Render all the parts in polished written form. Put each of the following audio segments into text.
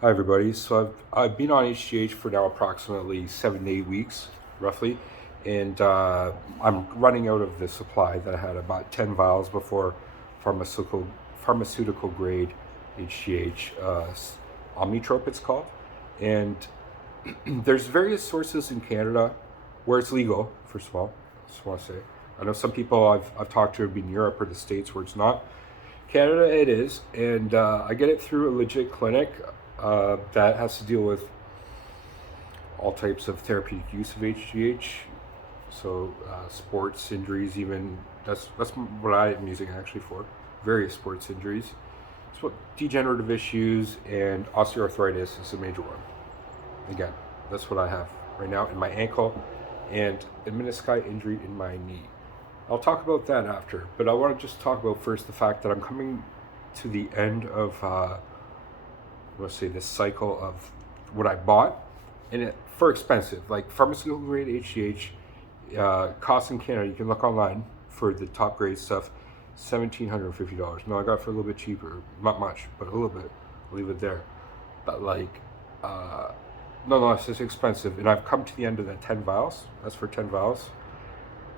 Hi everybody. So I've been on HGH for now approximately 7 to 8 weeks, roughly, and I'm running out of the supply that I had about 10 vials before pharmaceutical grade HGH, Omnitrope it's called, and there's various sources in Canada where it's legal. First of all, I just want to say I know some people I've talked to have been in Europe or the States where it's not. Canada, it is, and I get it through a legit clinic that has to deal with all types of therapeutic use of HGH. So sports injuries, even that's what I am using actually for various sports injuries. So degenerative issues and osteoarthritis is a major one. Again, that's what I have right now in my ankle and a menisci injury in my knee. I'll talk about that after, but I want to just talk about first the fact that I'm coming to the end of, let's say, this cycle of what I bought, and for expensive, like pharmaceutical grade HGH, costs in Canada. You can look online for the top grade stuff, $1,750. No, I got it for a little bit cheaper, not much, but a little bit. I'll leave it there. But like, nonetheless, it's expensive, and I've come to the end of the 10 vials. That's for 10 vials.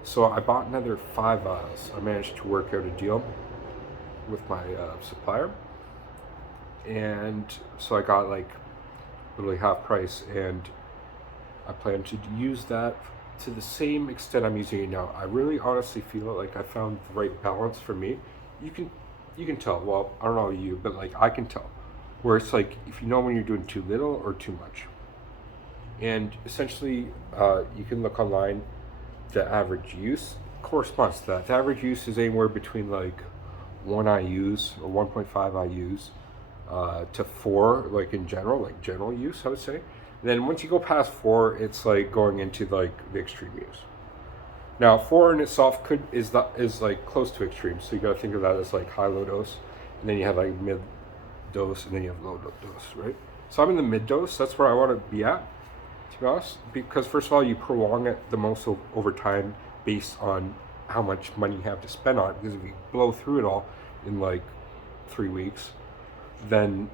So I bought another 5 vials. I managed to work out a deal with my supplier, and so I got like literally half price, and I plan to use that to the same extent I'm using it now. I really honestly feel like I found the right balance for me. You can you can tell. Well, I don't know you, but like I can tell where it's like if you know when you're doing too little or too much. And essentially, you can look online. The average use corresponds to that. The average use is anywhere between like 1 IUs or 1.5 IUs to 4, like in general, like general use, I would say. And then once you go past 4, it's like going into like the extreme use. Now, 4 in itself is like close to extreme, so you got to think of that as like high low dose, and then you have like mid dose, and then you have low dose, right? So I'm in the mid dose. That's where I want to be at, to be honest, because first of all, you prolong it the most over time based on how much money you have to spend on it. Because if you blow through it all in like 3 weeks, then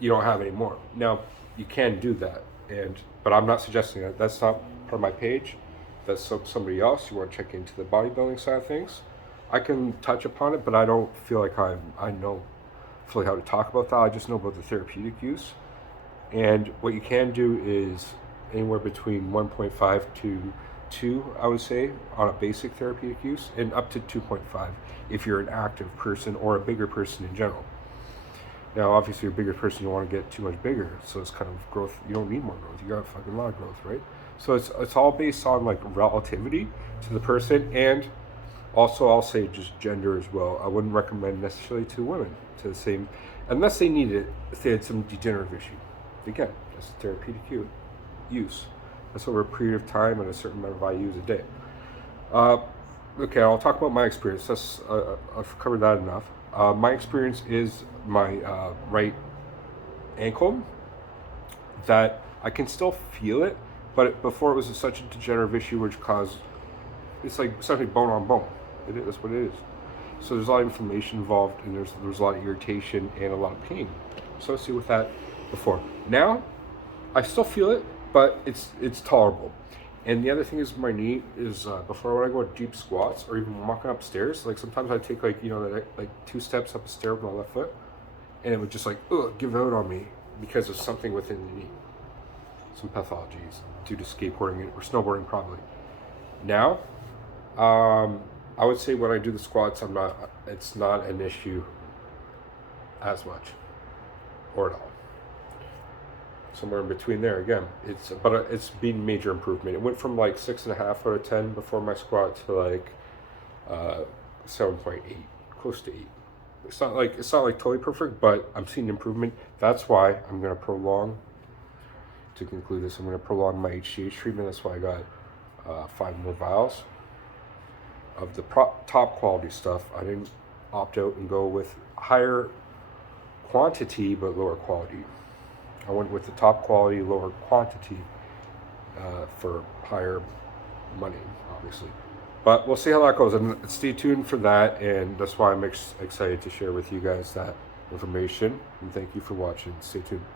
you don't have any more. Now, you can do that, but I'm not suggesting that. That's not part of my page. That's somebody else. You want to check into the bodybuilding side of things. I can touch upon it, but I don't feel like I know fully how to talk about that. I just know about the therapeutic use. And what you can do is anywhere between 1.5 to 2, I would say, on a basic therapeutic use, and up to 2.5 if you're an active person or a bigger person in general. Now, obviously, you're a bigger person, you don't want to get too much bigger, so it's kind of growth. You don't need more growth. You got a fucking lot of growth, right? So it's all based on like relativity to the person, and also I'll say just gender as well. I wouldn't recommend necessarily to women to the same, unless they need it. If they had some degenerative issue, again, that's therapeutic use. That's over a period of time and a certain amount of IUs a day. Uh, okay, I'll talk about my experience. I've covered that enough. My experience is my right ankle that I can still feel it, but before it was such a degenerative issue which caused it's like essentially bone on bone. That's what it is. So there's a lot of inflammation involved, and there's a lot of irritation and a lot of pain associated with that. Before now, I still feel it, but it's tolerable. And the other thing is my knee is before when I go deep squats or even walking upstairs, like sometimes I take like like 2 steps up a stair with my left foot, and it would just like give out on me because of something within the knee, some pathologies due to skateboarding or snowboarding probably. Now, I would say when I do the squats, it's not an issue as much or at all. Somewhere in between there again. It's been major improvement. It went from like 6.5 out of 10 before my squat to like 7.8, close to 8. It's not like totally perfect, but I'm seeing improvement. That's why I'm gonna prolong. To conclude this, I'm gonna prolong my HGH treatment. That's why I got 5 more vials of the top quality stuff. I didn't opt out and go with higher quantity but lower quality. I went with the top quality, lower quantity for higher money, obviously. But we'll see how that goes, and stay tuned for that. And that's why I'm excited to share with you guys that information. And thank you for watching. Stay tuned.